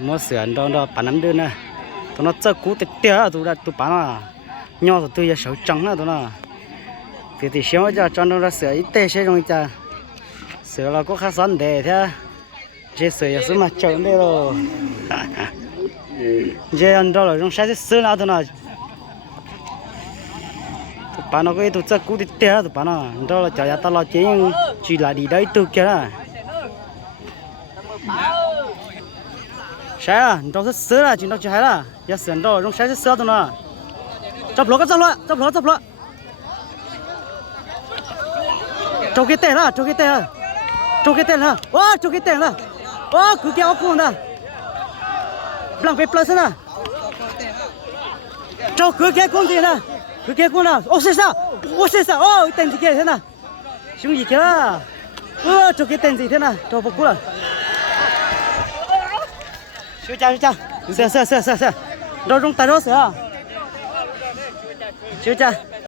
mua sữa đó bán năm đơn nè, tụi nó chơi cú tết tụi bán à, nhau tụi giờ sáu trắng nè tụi nó, thì xem cho nó ra sữa ít tê sẽ trong cha, sữa là có khá sẵn để thế, chế sữa giờ mà chọn đây rồi, chế ăn đó là trong sai sữa nào tụi nó, tụi bán nó cái tụi chơi cú tết tụi bán à, đó là chả tao là chế chỉ là đi đấy tụi kia à. Sai à, nó rất sữa là chúng nó chỉ hay là, giờ sữa đó trong sai sữa tụi nó, chọc lỗ, chọc cái tên là, wow, chọc cái tên là, wow, cứ kéo cuồng đó, blanc bê plus nè, chọc cứ kéo cuồng gì nè, ô xe sao, ô tên gì kia thế nè, chúng gì kia, chọc cái tên gì thế nè, chọc phục là. Chú cha, sửa, đó trong tay đó sửa. Chú cha.